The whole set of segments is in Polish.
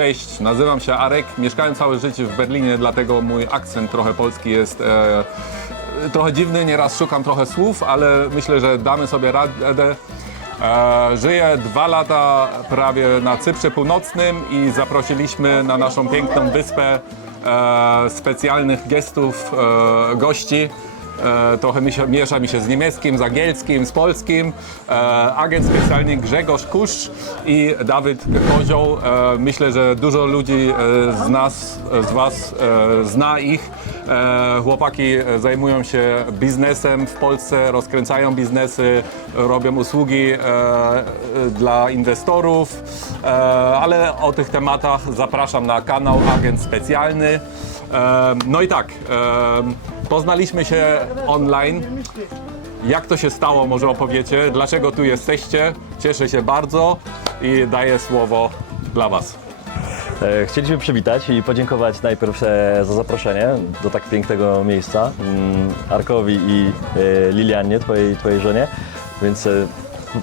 Cześć, nazywam się Arek. Mieszkałem całe życie w Berlinie, dlatego mój akcent trochę polski jest e, trochę dziwny. Nieraz szukam trochę słów, ale myślę, że damy sobie radę. E, żyję dwa lata prawie na Cyprze Północnym i zaprosiliśmy na naszą piękną wyspę e, specjalnych gestów e, gości. E, trochę mi się, miesza mi się z niemieckim, z angielskim, z polskim. E, agent specjalny Grzegorz Kusz i Dawid Kozioł. E, myślę, że dużo ludzi e, z nas, z Was e, zna ich. E, chłopaki zajmują się biznesem w Polsce, rozkręcają biznesy, robią usługi e, dla inwestorów, e, ale o tych tematach zapraszam na kanał Agent Specjalny. E, No i tak, e, poznaliśmy się online. Jak to się stało, może opowiecie? Dlaczego tu jesteście? Cieszę się bardzo i daję słowo dla Was. E, Chcieliśmy przywitać i podziękować najpierw e, za zaproszenie do tak pięknego miejsca mm, Arkowi i e, Lilianie, twojej, twojej żonie. Więc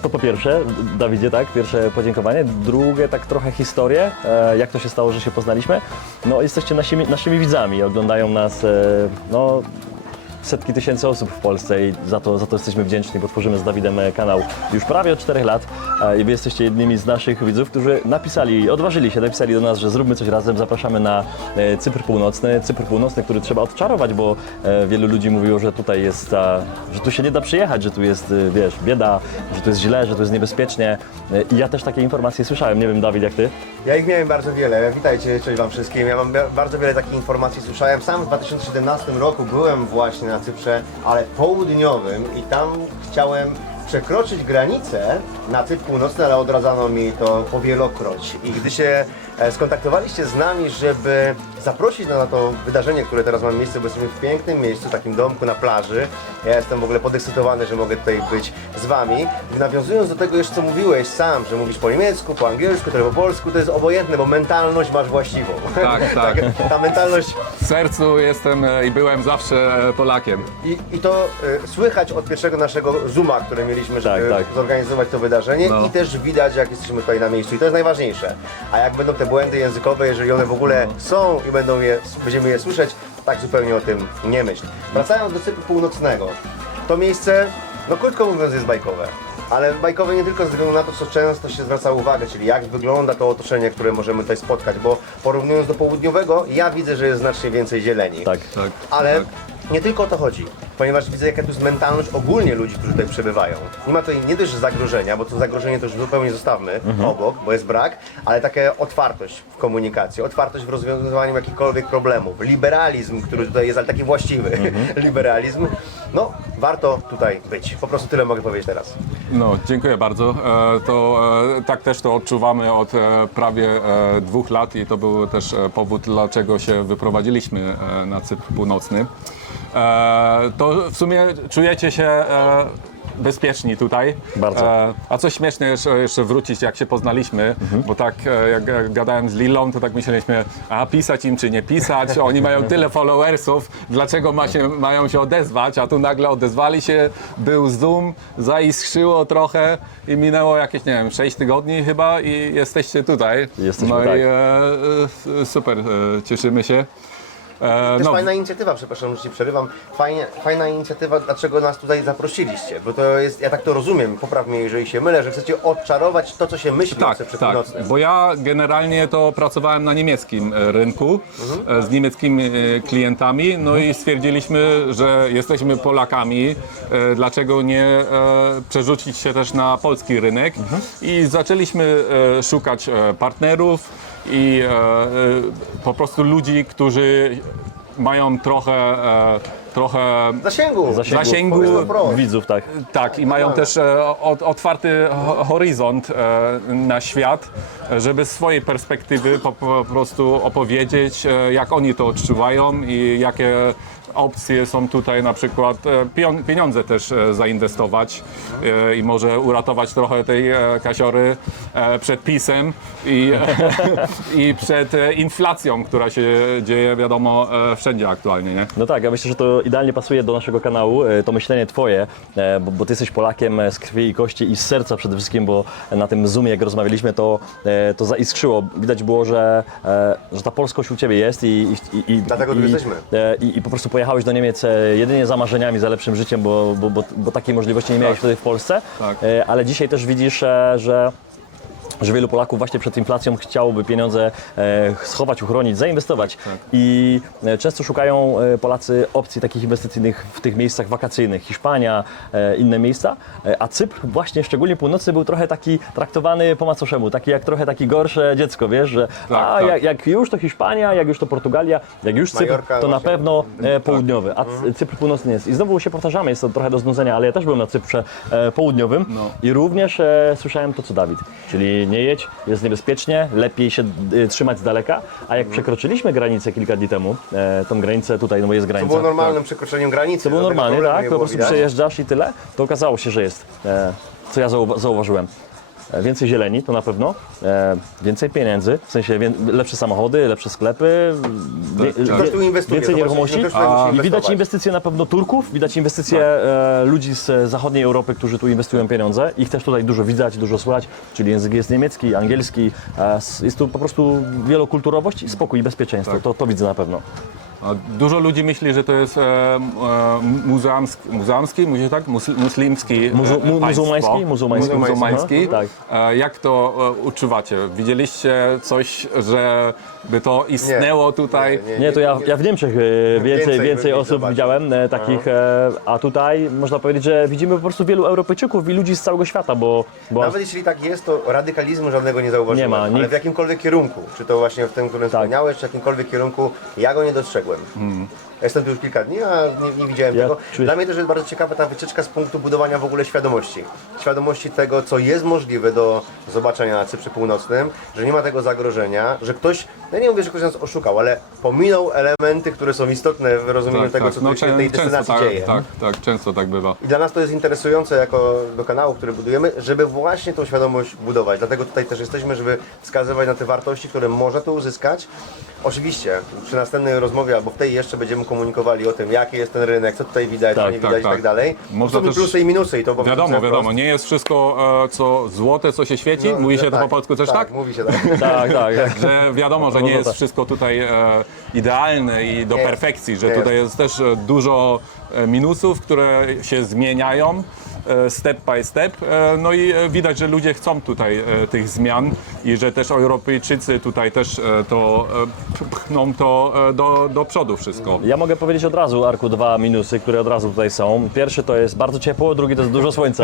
to po pierwsze, Dawidzie, tak, pierwsze podziękowanie. Drugie, tak trochę historię, e, jak to się stało, że się poznaliśmy. No, jesteście naszymi, widzami, oglądają nas, e, no, setki tysięcy osób w Polsce i za to, za to jesteśmy wdzięczni, bo tworzymy z Dawidem e, kanał już prawie od 4 lat e, i wy jesteście jednymi z naszych widzów, którzy napisali, odważyli się, napisali do nas, że zróbmy coś razem, zapraszamy na e, Cypr Północny, Cypr Północny, który trzeba odczarować, bo wielu ludzi mówiło, że tutaj jest, że tu się nie da przyjechać, że tu jest, wiesz, bieda, że tu jest źle, że tu jest niebezpiecznie i ja też takie informacje słyszałem, nie wiem Dawid jak ty? Ja ich miałem bardzo wiele. Witajcie, cześć Wam wszystkim. Ja mam ba- bardzo wiele takich informacji słyszałem. Sam w 2017 roku byłem właśnie na Cyprze, ale południowym i tam chciałem przekroczyć granicę na Cypr Północny, ale odradzano mi to powielokroć. I gdy się skontaktowaliście z nami, żeby zaprosić na to wydarzenie, które teraz ma miejsce, bo jesteśmy w pięknym miejscu, takim domku na plaży. Ja jestem w ogóle podekscytowany, że mogę tutaj być z Wami. Nawiązując do tego jeszcze, co mówiłeś sam, że mówisz po niemiecku, po angielsku, trochę po polsku, to jest obojętne, bo mentalność masz właściwą. Tak, tak. Ta mentalność W sercu jestem e, i byłem zawsze e, Polakiem. i, i to y, słychać od pierwszego naszego Zooma, który mieliśmy, żeby Tak, tak. zorganizować to wydarzenie No. i też widać, jak jesteśmy tutaj na miejscu i to jest najważniejsze. A jak będą te błędy językowe, jeżeli one w ogóle są i będą je, będziemy je słyszeć, tak zupełnie o tym nie myśl. Wracając do Cypru Północnego, to miejsce, no krótko mówiąc, jest bajkowe. Ale bajkowe nie tylko ze względu na to, co często się zwraca uwagę, czyli jak wygląda to otoczenie, które możemy tutaj spotkać, bo porównując do południowego, ja widzę, że jest znacznie więcej zieleni. Tak. Tak. Ale tak. Nie tylko o to chodzi, ponieważ widzę jaka tu jest mentalność ogólnie ludzi, którzy tutaj przebywają. Nie ma tutaj nie że zagrożenia, bo to zagrożenie to już zupełnie zostawmy obok, bo jest brak, ale taka otwartość w komunikacji, otwartość w rozwiązywaniu jakichkolwiek problemów, liberalizm, który tutaj jest, ale taki właściwy liberalizm. No, warto tutaj być. Po prostu tyle mogę powiedzieć teraz. No, dziękuję bardzo. E, To e, tak też to odczuwamy od e, prawie e, dwóch lat i to był też e, powód, dlaczego się wyprowadziliśmy e, na Cypr Północny. E, To w sumie czujecie się e, bezpieczni tutaj. Bardzo. E, A coś śmieszne jeszcze, jeszcze wrócić, jak się poznaliśmy, bo tak e, jak jak gadałem z Lilą, to tak myśleliśmy, a pisać im czy nie pisać, oni mają tyle followersów, dlaczego ma się, mają się odezwać, a tu nagle odezwali się, był Zoom, zaiskrzyło trochę i minęło jakieś, nie wiem, 6 tygodni chyba i jesteście tutaj. Jesteśmy, no tak. i e, e, super, cieszymy się. E, Też no, fajna inicjatywa, przepraszam, że ci przerywam. Fajnie, fajna inicjatywa, dlaczego nas tutaj zaprosiliście, bo to jest, ja tak to rozumiem, popraw mnie, jeżeli się mylę, że chcecie odczarować to, co się myśli Tak, Cyprze tak, Północnym. bo ja generalnie to pracowałem na niemieckim e, rynku e, z niemieckimi klientami, no i stwierdziliśmy, że jesteśmy Polakami, dlaczego nie przerzucić się też na polski rynek? I zaczęliśmy szukać partnerów i e, e, po prostu ludzi, którzy mają trochę, e, trochę Zasięgu! Zasięgu. Zasięgu. Widzów, tak. tak, i mają też e, ot- otwarty ho- horyzont e, na świat, żeby z swojej perspektywy po, po prostu opowiedzieć, e, jak oni to odczuwają i jakie opcje są tutaj, na przykład e, pieniądze też e, zainwestować e, i może uratować trochę tej kasiory przed pisem i, i przed inflacją, która się dzieje, wiadomo, wszędzie aktualnie, nie? No tak, ja myślę, że to idealnie pasuje do naszego kanału, to myślenie twoje, bo, bo ty jesteś Polakiem z krwi i kości i z serca przede wszystkim, bo na tym Zoomie, jak rozmawialiśmy, to, to zaiskrzyło. Widać było, że, że ta polskość u ciebie jest i... i, i, i Dlatego tu i, jesteśmy. I, I po prostu pojechałeś do Niemiec e, jedynie za marzeniami, za lepszym życiem, bo, bo, bo, bo takiej możliwości nie miałeś wtedy w Polsce. Tak. E, Ale dzisiaj też widzisz, e, że że wielu Polaków właśnie przed inflacją chciałoby pieniądze e, schować, uchronić, zainwestować. I e, często szukają e, Polacy opcji takich inwestycyjnych w tych miejscach wakacyjnych. Hiszpania, inne miejsca. A Cypr właśnie, szczególnie północny, był trochę taki traktowany po macoszemu. Taki jak trochę taki gorsze dziecko, wiesz, że Tak, a, tak. Jak, jak już to Hiszpania, jak już to Portugalia, jak już Cypr, Majorka to na właśnie. pewno e, południowy, a C- Cypr północny jest. I znowu się powtarzamy, jest to trochę do znudzenia, ale ja też byłem na Cyprze południowym No. i również słyszałem to, co Dawid, czyli nie jedź, jest niebezpiecznie, lepiej się e, trzymać z daleka, a jak przekroczyliśmy granicę kilka dni temu, e, tą granicę tutaj, no bo jest To granica. było normalnym przekroczeniem granicy. To było żadnego normalnie, problemu tak, nie po było prostu widać. przejeżdżasz i tyle, to okazało się, że jest, e, co ja zauwa- zauważyłem. Więcej zieleni, to na pewno. E, więcej pieniędzy, w sensie lepsze samochody, lepsze sklepy. wie- tak. inwestuje, Więcej nieruchomości. I widać inwestycje na pewno Turków, widać inwestycje e, ludzi z zachodniej Europy, którzy tu inwestują pieniądze. Ich też tutaj dużo widać, dużo słychać, czyli język jest niemiecki, angielski. E, jest tu po prostu wielokulturowość, i spokój i bezpieczeństwo. Tak. To, to widzę na pewno. Dużo ludzi myśli, że to jest e, e, tak? Mus, muslimski e, Muzu- mu- państwo. muzułmański? Muzułmański. muzułmański. Tak. E, jak to e, uczuwacie? Widzieliście coś, że by to istniało tutaj? Nie, to ja, ja w Niemczech e, więcej, Więcej bym osób zobaczył. widziałem e, takich, e, a tutaj można powiedzieć, że widzimy po prostu wielu Europejczyków i ludzi z całego świata, bo, bo Nawet jeśli tak jest, to radykalizmu żadnego nie zauważyłem. Nie ma, Ale nikt- w jakimkolwiek kierunku, czy to właśnie w tym, którym Tak. wspomniałeś, czy w jakimkolwiek kierunku, ja go nie dostrzegłem. Ja Jestem tu już kilka dni, a nie, nie widziałem Ja tego. czuję- Dla mnie też jest bardzo ciekawa ta wycieczka z punktu budowania w ogóle świadomości. Świadomości tego, co jest możliwe do zobaczenia na Cyprze Północnym, że nie ma tego zagrożenia, że ktoś, ja nie mówię, że ktoś nas oszukał, ale pominął elementy, które są istotne w rozumieniu tego, co No, tu się czę- w tej destynacji tak, dzieje. tak, tak, często tak bywa. I dla nas to jest interesujące jako do kanału, który budujemy, żeby właśnie tą świadomość budować. Dlatego tutaj też jesteśmy, żeby wskazywać na te wartości, które można tu uzyskać. Oczywiście przy następnej rozmowie albo w tej jeszcze będziemy komunikowali o tym, jaki jest ten rynek, co tutaj widać, Tak, co nie tak, widać i tak. tak dalej. Można Są też- plusy i minusy i to powiem Wiadomo, wprost. wiadomo, nie jest wszystko e, co złote, co się świeci. No, Mówi się to tak, po polsku też tak? Mówi się tak. tak, tak. Że wiadomo, że nie jest wszystko tutaj e, idealne i do Nie jest. perfekcji, że Nie tutaj jest też e, dużo e, minusów, które się zmieniają step by step. E, No i e, widać, że ludzie chcą tutaj e, tych zmian i że też Europejczycy tutaj też e, to e, pchną to e, do, do przodu wszystko. Ja mogę powiedzieć od razu, Arku, dwa minusy, które od razu tutaj są. Pierwszy to jest bardzo ciepło, drugi to jest dużo słońca.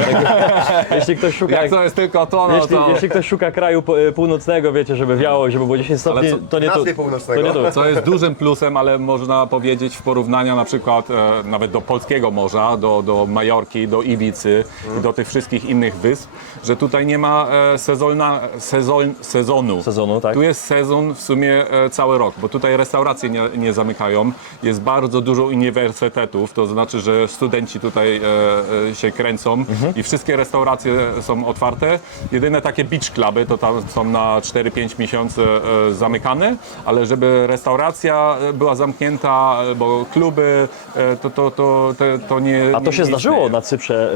jeśli ktoś szuka... Jak to jest tylko to, no Jeśli, to... jeśli ktoś szuka kraju północnego, wiecie, żeby wiało, żeby było 10 stopni, co- to nie tu. To nie tu. Co jest dużym plusem, ale można powiedzieć w porównaniu na przykład e, nawet do polskiego morza, do, do Majorki, do Ibicy i do tych wszystkich innych wysp, że tutaj nie ma e, sezona, sezon, sezonu. Sezonu, tak. Tu jest sezon w sumie e, cały rok, bo tutaj restauracje nie, nie zamykają. Jest bardzo dużo uniwersytetów, to znaczy, że studenci tutaj e, e, się kręcą Mhm. i wszystkie restauracje są otwarte. Jedyne takie beach cluby to tam są na 4-5 miesięcy e, zamykane, ale żeby restauracja e, była zamknięta, e, bo kluby, e, to, to, to, to, to nie A to nie- się zdarzyło na Cyprze y,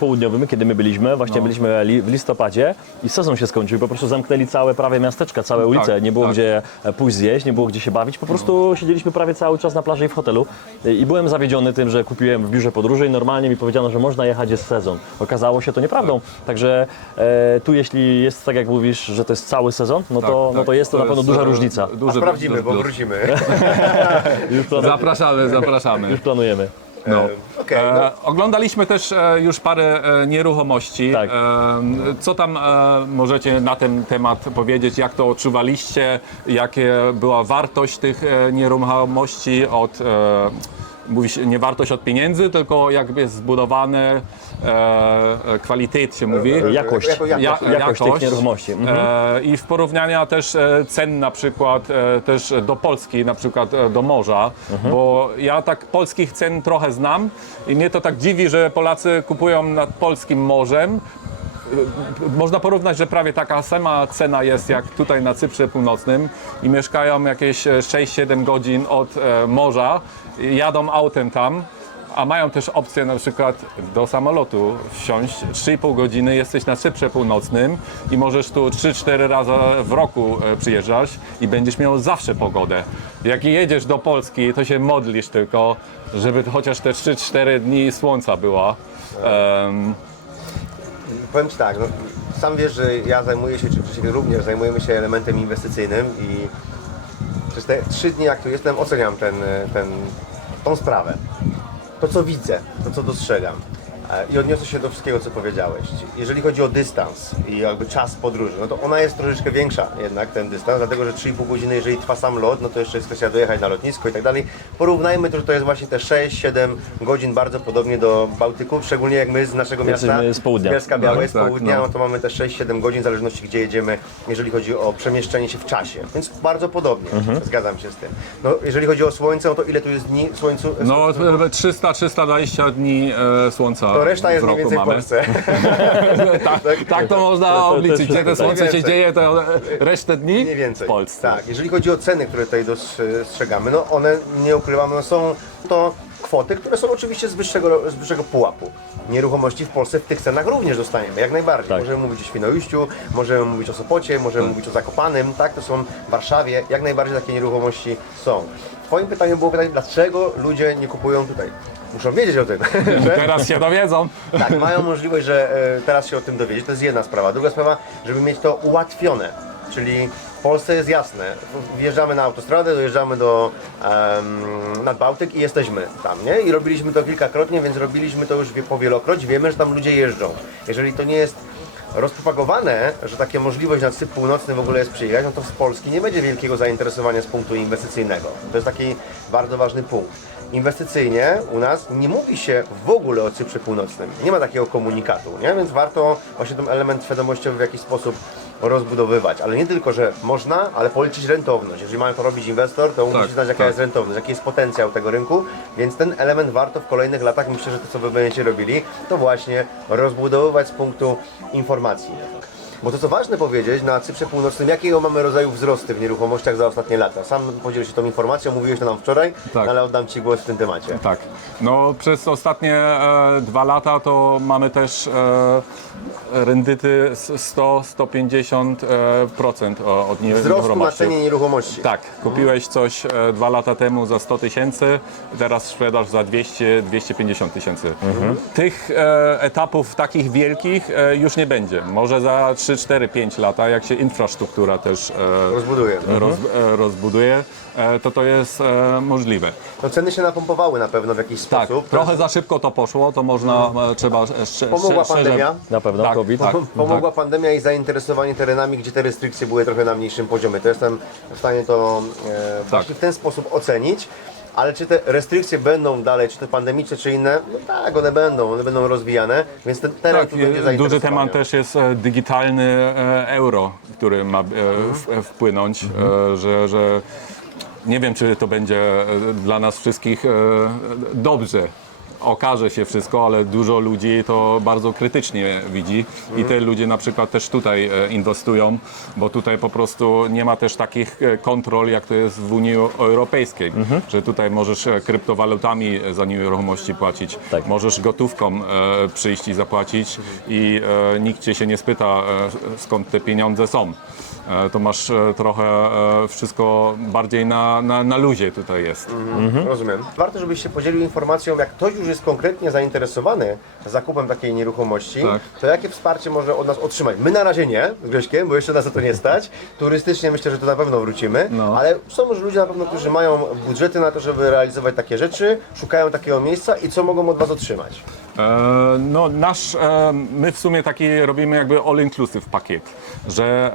południowym, kiedy my byliśmy. Właśnie No. byliśmy li, w listopadzie i sezon się skończył. Po prostu zamknęli całe prawie miasteczka, całe ulice. nie było tak. gdzie e, pójść zjeść, nie było gdzie się bawić. Po prostu siedzieliśmy prawie cały czas na plaży i w hotelu. I byłem zawiedziony tym, że kupiłem w biurze podróży i normalnie mi powiedziano, że można jechać, jest sezon. Okazało się to nieprawdą. Także e, tu jeśli jest tak jak mówisz, że to jest cały sezon, no, Tak, to, no tak. to jest to na pewno duża e, różnica. A Duży, sprawdzimy, bo wrócimy. Zapraszamy, zapraszamy. już planujemy. No. E, Okej, no. E, oglądaliśmy też e, już parę e, nieruchomości. Tak. E, co tam e, możecie na ten temat powiedzieć? Jak to odczuwaliście? Jakie była wartość tych e, nieruchomości od... E, Mówi się nie wartość od pieniędzy, tylko jakby jest zbudowane e, e, się mówi. Jakość, Jako jakość. Ja- jakość tych nieruchomości. Mhm. E, I w porównania też e, cen na przykład e, też do Polski, na przykład e, do morza, Mhm. bo ja tak polskich cen trochę znam i mnie to tak dziwi, że Polacy kupują nad polskim morzem można porównać, że prawie taka sama cena jest jak tutaj na Cyprze Północnym i mieszkają jakieś e, 6-7 godzin od e, morza, jadą autem tam. A mają też opcję na przykład do samolotu wsiąść 3,5 godziny, jesteś na Cyprze Północnym i możesz tu 3-4 razy w roku e, przyjeżdżać i będziesz miał zawsze pogodę. Jak jedziesz do Polski, to się modlisz tylko, żeby chociaż te 3-4 dni słońca była. Em, Powiem Ci tak, no, sam wiesz, że ja zajmuję się, czy Krzysiek również zajmujemy się elementem inwestycyjnym i przez te trzy dni, jak tu jestem, oceniam ten, ten, tą sprawę. To, co widzę, to, co dostrzegam. E, I odniosę się do wszystkiego, co powiedziałeś. Jeżeli chodzi o dystans i jakby czas podróży, no to ona jest troszeczkę większa jednak, ten dystans, dlatego że 3,5 godziny, jeżeli trwa sam lot, no to jeszcze jest kwestia dojechać na lotnisko i tak dalej. Porównajmy to, że to jest właśnie te 6-7 godzin bardzo podobnie do Bałtyku, szczególnie jak my z naszego miasta, z południa. Bielska Białej, Tak, z tak, południa, no. no to mamy te 6-7 godzin, w zależności gdzie jedziemy, jeżeli chodzi o przemieszczenie się w czasie. Więc bardzo podobnie, zgadzam się z tym. No, jeżeli chodzi o słońce, no to ile tu jest dni słońcu? no 300-320 dni e, słońca to reszta jest mniej więcej w mamy. Polsce. tak, tak to można obliczyć. Gdzie to słońce się więcej. dzieje, to resztę dni Mniej więcej. w Polsce. Tak, jeżeli chodzi o ceny, które tutaj dostrzegamy, no one nie ukrywamy, no są to kwoty, które są oczywiście z wyższego, z wyższego pułapu. Nieruchomości w Polsce w tych cenach również dostaniemy, jak najbardziej. Tak. Możemy mówić o Świnoujściu, możemy mówić o Sopocie, możemy mówić o Zakopanym, tak, to są w Warszawie, jak najbardziej takie nieruchomości są. Twoim pytaniem było pytanie, dlaczego ludzie nie kupują tutaj? Muszą wiedzieć o tym, że Teraz się dowiedzą. tak, mają możliwość, że e, teraz się o tym dowiedzieć. To jest jedna sprawa. Druga sprawa, żeby mieć to ułatwione. Czyli w Polsce jest jasne. Wjeżdżamy na autostradę, dojeżdżamy do um, nad Bałtyk i jesteśmy tam, nie? I robiliśmy to kilkakrotnie, więc robiliśmy to już wie- powielokroć. Wiemy, że tam ludzie jeżdżą. Jeżeli to nie jest rozpropagowane, że takie możliwość na Cyp Północny w ogóle jest przyjechać, no to z Polski nie będzie wielkiego zainteresowania z punktu inwestycyjnego. To jest taki bardzo ważny punkt inwestycyjnie u nas nie mówi się w ogóle o Cyprze Północnym. Nie ma takiego komunikatu, nie? więc warto właśnie ten element świadomościowy w jakiś sposób rozbudowywać. Ale nie tylko, że można, ale policzyć rentowność. Jeżeli ma to robić inwestor, to musi Tak, znać jaka tak. jest rentowność, jaki jest potencjał tego rynku, więc ten element warto w kolejnych latach, myślę, że to co wy będziecie robili, to właśnie rozbudowywać z punktu informacji. Bo to co ważne powiedzieć, na Cyprze Północnym, jakiego mamy rodzaju wzrosty w nieruchomościach za ostatnie lata? Sam podzielił się tą informacją, mówiłeś to nam wczoraj, Tak. ale oddam Ci głos w tym temacie. Tak. No przez ostatnie e, dwa lata to mamy też e, rendyty z 100-150% e, procent o- od nie- Wzrostu na nieruchomości. cenie nieruchomości. Tak, kupiłeś coś e, dwa lata temu za 100 tysięcy, teraz sprzedasz za 200-250 tysięcy. Tych e, etapów takich wielkich e, już nie będzie. Może za 3, 4, 5 lata, jak się infrastruktura też e, Rozbuduje. roz, e, rozbuduje, e, to to jest e, możliwe. No ceny się napompowały na pewno w jakiś Tak, sposób. trochę za szybko to poszło, to można, e, trzeba sze, Pomogła szczerze- pandemia. Na pewno Tak, COVID. tak. Pomogła pandemia i zainteresowanie terenami, gdzie te restrykcje były trochę na mniejszym poziomie. To jestem w stanie to e, właśnie w ten sposób ocenić. Ale czy te restrykcje będą dalej, czy te pandemiczne, czy inne? No tak, one będą, one będą rozwijane, więc ten teren Tak, tu będzie duży temat też jest e, digitalny e, euro, który ma e, wpłynąć, e, że, że nie wiem, czy to będzie dla nas wszystkich dobrze. Okaże się wszystko, ale dużo ludzi to bardzo krytycznie widzi. I te ludzie na przykład też tutaj e, inwestują, bo tutaj po prostu nie ma też takich e, kontrol, jak to jest w Unii Europejskiej, że tutaj możesz e, kryptowalutami za nieruchomości płacić, Tak. możesz gotówką przyjść i zapłacić i e, nikt cię się nie spyta, skąd te pieniądze są. E, to masz e, trochę e, wszystko bardziej na, na, na luzie tutaj jest. Mhm. Rozumiem. Warto, żebyś się podzielił informacją, jak ktoś już jest konkretnie zainteresowany zakupem takiej nieruchomości, Tak. to jakie wsparcie może od nas otrzymać? My na razie nie, z Grześkiem, bo jeszcze nas na to nie stać. Turystycznie myślę, że to na pewno wrócimy, No. ale są już ludzie na pewno, którzy mają budżety na to, żeby realizować takie rzeczy, szukają takiego miejsca i co mogą od Was otrzymać? E, No, nasz, e, my w sumie taki robimy jakby all-inclusive pakiet, że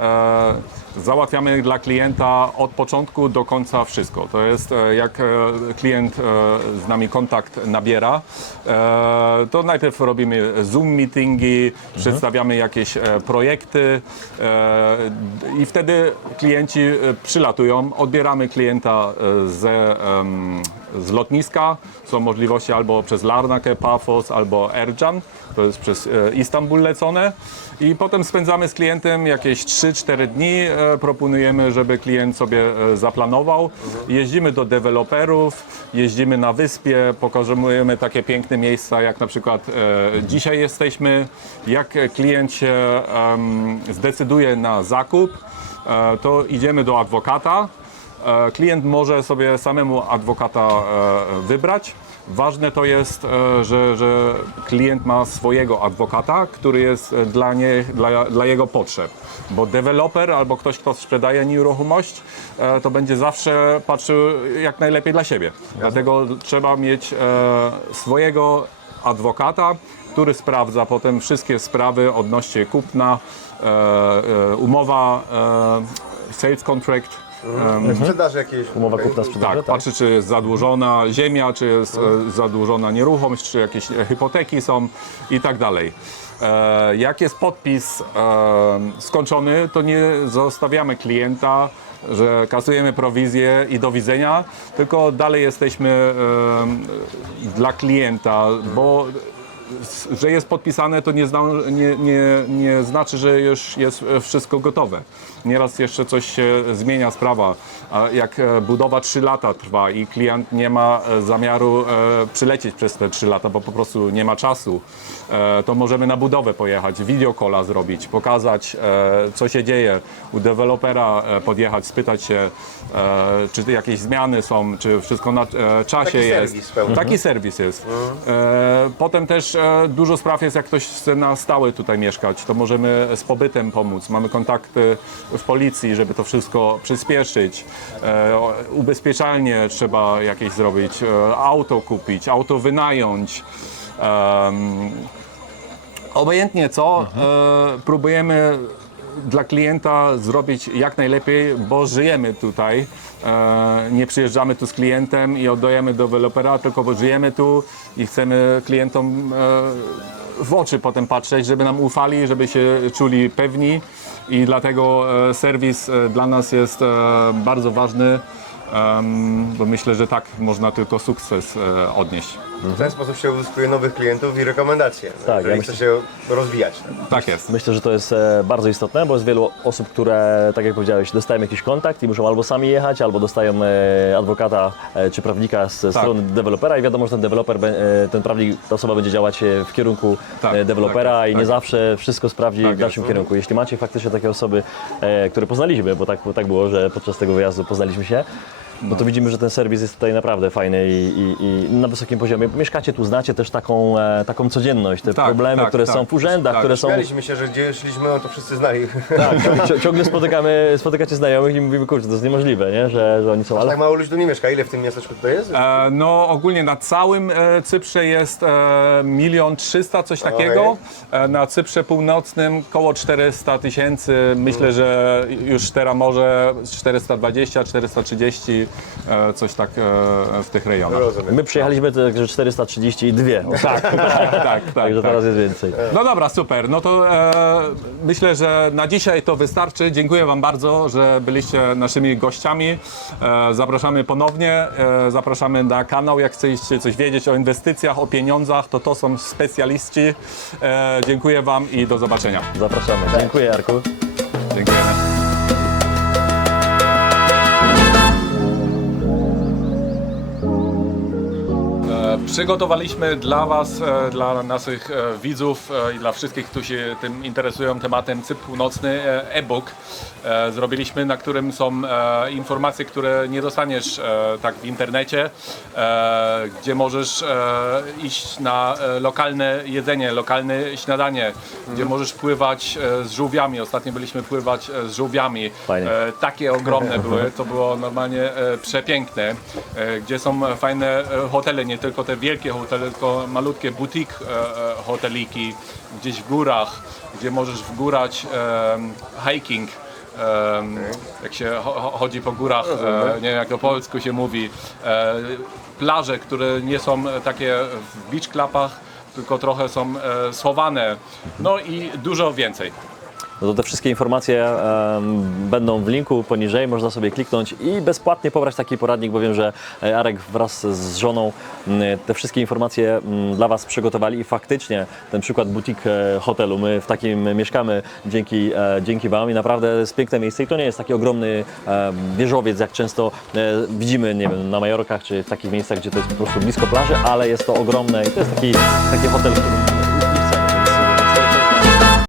e, załatwiamy dla klienta od początku do końca wszystko. To jest jak klient z nami kontakt nabiera, to najpierw robimy Zoom meetingi, przedstawiamy jakieś projekty i wtedy klienci przylatują, odbieramy klienta em, z lotniska. Są możliwości albo przez Larnakę, Pafos, albo albo Ercan, to jest przez e, Istanbul lecone. I potem spędzamy z klientem jakieś 3-4 dni. E, proponujemy, żeby klient sobie e, zaplanował. Jeździmy do deweloperów, jeździmy na wyspie, pokazujemy takie piękne miejsca, jak na przykład dzisiaj jesteśmy. Jak klient się zdecyduje na zakup, to idziemy do adwokata. Klient może sobie samemu adwokata wybrać. Ważne to jest, e, że, że klient ma swojego adwokata, który jest e, dla, nie, dla, dla jego potrzeb. Bo deweloper albo ktoś, kto sprzedaje nieruchomość, e, to będzie zawsze patrzył jak najlepiej dla siebie. Dlatego trzeba mieć swojego adwokata, który sprawdza potem wszystkie sprawy odnośnie kupna, umowa, sales contract. Sprzedaży jakiejś. Umowa okej. kupna sprzedaży, Tak, patrzy czy jest zadłużona ziemia, czy jest e, zadłużona nieruchomość, czy jakieś e, hipoteki są i tak dalej. E, jak jest podpis e, skończony, to nie zostawiamy klienta, że kasujemy prowizję i do widzenia, tylko dalej jesteśmy e, dla klienta, bo że jest podpisane, to nie, zna, nie, nie, nie znaczy, że już jest e, wszystko gotowe. Nieraz jeszcze coś się zmienia sprawa. Jak e, budowa 3 lata trwa i klient nie ma e, zamiaru przylecieć przez te 3 lata, bo po prostu nie ma czasu, to możemy na budowę pojechać, wideokola zrobić, pokazać co się dzieje, u dewelopera podjechać, spytać się, czy jakieś zmiany są, czy wszystko na czasie Taki jest. serwis. Taki serwis jest. E, potem też dużo spraw jest, jak ktoś chce na stałe tutaj mieszkać, to możemy z pobytem pomóc. Mamy kontakty w policji, żeby to wszystko przyspieszyć. E, ubezpieczalnie trzeba jakieś zrobić, e, auto kupić, auto wynająć. Obojętnie co, e, próbujemy dla klienta zrobić jak najlepiej, bo żyjemy tutaj. E, nie przyjeżdżamy tu z klientem i oddajemy dewelopera, tylko bo żyjemy tu i chcemy klientom e, w oczy potem patrzeć, żeby nam ufali, żeby się czuli pewni i dlatego e, serwis dla nas jest bardzo ważny, bo myślę, że tak można tylko sukces odnieść. W ten sposób się uzyskuje nowych klientów i rekomendacje. Tak, jeżeli ja chce myślę- się rozwijać. Tak jest. Myślę, że to jest e, bardzo istotne, bo jest wielu osób, które, tak jak powiedziałeś, dostają jakiś kontakt i muszą albo sami jechać, albo dostają e, adwokata e, czy prawnika z Tak. strony dewelopera i wiadomo, że ten deweloper, be- e, ten prawnik, ta osoba będzie działać e, w kierunku Tak, e, dewelopera tak, i nie tak. zawsze wszystko sprawdzi Tak w naszym jest. kierunku. Jeśli macie faktycznie takie osoby, e, które poznaliśmy, bo tak, bo tak było, że podczas tego wyjazdu poznaliśmy się, no to widzimy, że ten serwis jest tutaj naprawdę fajny i, i, i na wysokim poziomie. Mieszkacie tu, znacie też taką, e, taką codzienność, te Tak, problemy, tak, które tak. są w urzędach, Tak. które są Śmialiśmy się, że gdzie szliśmy, no to wszyscy znali. tak, ciągle, ciągle spotykamy, spotykacie znajomych i mówimy, kurczę, to jest niemożliwe, nie? Że, że oni są, ale Tak mało ludzi tu nie mieszka. Ile w tym miasteczku tutaj jest? E, no ogólnie na całym e, Cyprze jest e, milion trzysta, coś takiego. E, na Cyprze Północnym koło 400 tysięcy. Myślę, że już teraz może 420, 430, e, coś tak e, w tych rejonach. Rozumiem. my przyjechaliśmy także 432 osoby, Tak, tak, tak. także tak. teraz jest więcej. No dobra, super. No to e, myślę, że na dzisiaj to wystarczy. Dziękuję Wam bardzo, że byliście naszymi gościami. E, zapraszamy ponownie. E, zapraszamy na kanał. Jak chcecie coś wiedzieć o inwestycjach, o pieniądzach, to to są specjaliści. E, dziękuję Wam i do zobaczenia. Zapraszamy. Dziękuję Jarku. Dziękujemy. Przygotowaliśmy dla Was, e, dla naszych e, widzów e, i dla wszystkich, którzy się tym interesują tematem Cypr Północny e-book. Zrobiliśmy, na którym są informacje, które nie dostaniesz tak w internecie, gdzie możesz iść na lokalne jedzenie, lokalne śniadanie, gdzie możesz pływać z żółwiami. Ostatnio byliśmy pływać z żółwiami. Fajnie. Takie ogromne były, to było normalnie przepiękne, gdzie są fajne hotele, nie tylko te wielkie hotele, tylko malutkie butik e, e, hoteliki gdzieś w górach, gdzie możesz w górach e, hiking. em, jak się cho- cho- chodzi po górach, e, nie wiem jak to po polsku się mówi, e, plaże, które nie są e, takie w beach clubach, tylko trochę są e, schowane, no i dużo więcej. No to te wszystkie informacje będą w linku poniżej, można sobie kliknąć i bezpłatnie pobrać taki poradnik, bo wiem, że e, Arek wraz z żoną te wszystkie informacje dla Was przygotowali. I faktycznie ten przykład butik e, hotelu, my w takim mieszkamy. Dzięki, e, dzięki Wam. I naprawdę jest piękne miejsce. I to nie jest taki ogromny wieżowiec, jak często widzimy, nie wiem, na Majorkach czy w takich miejscach, gdzie to jest po prostu blisko plaży, ale jest to ogromne. I to jest taki, taki hotel, w którym